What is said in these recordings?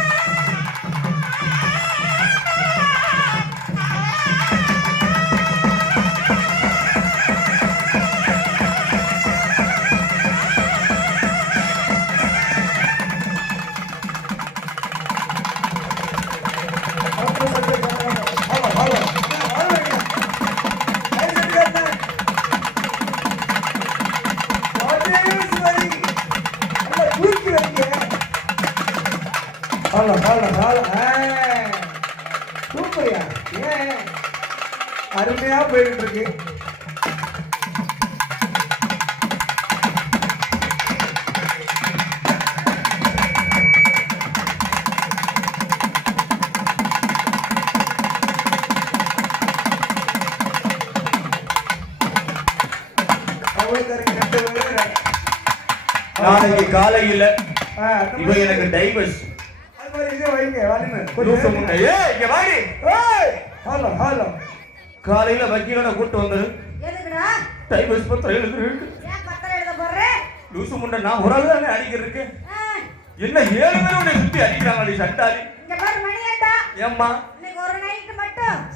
Yeah. பாடல பாடல பாடல சூப்பரியா ஏன் அருமையா போயிட்டு இருக்கு நாளைக்கு காலையில் இவன் எனக்கு டைவர்ஸ் காலையில வக்கீலோட கூட்டு வந்தது. எதுக்குடா? டைவர்ஸ் பத்திரம் எழுதுறதுக்கு. ஏன் பத்திரம் எழுத போற லூசு முண்டை நான் ஒரு ஆள் தானே அடிக்கிறதுக்கு. என்ன ஏழு பேரும் உன்னை சுத்தி அடிக்கிறாங்க பாரு மணியண்டா ஏம்மா?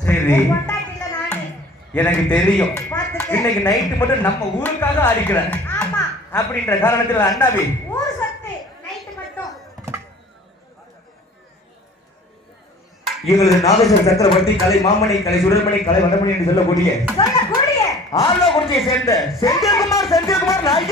சரி. உன் பொண்டாட்டி இல்ல நானு. எனக்கு தெரியும். இன்னைக்கு நைட்டு மட்டும் நம்ம ஊருக்காக அடிக்கிறேன். ஆமா. அப்படின்ற காரணத்துல அண்ணாவி. ஊர் சொத்து நைட்டு மட்டும் எங்களது நாகேஸ்வர சக்கரவர்த்தி கலை மாமணி கலை சுடர்மணி கலை வடமணி என்று சொல்லக்கூடிய சொல்லக்கூடிய ஆழ்வாக்குறிச்சியை சேர்ந்த செந்தில்குமார் செந்தில்குமார் நான்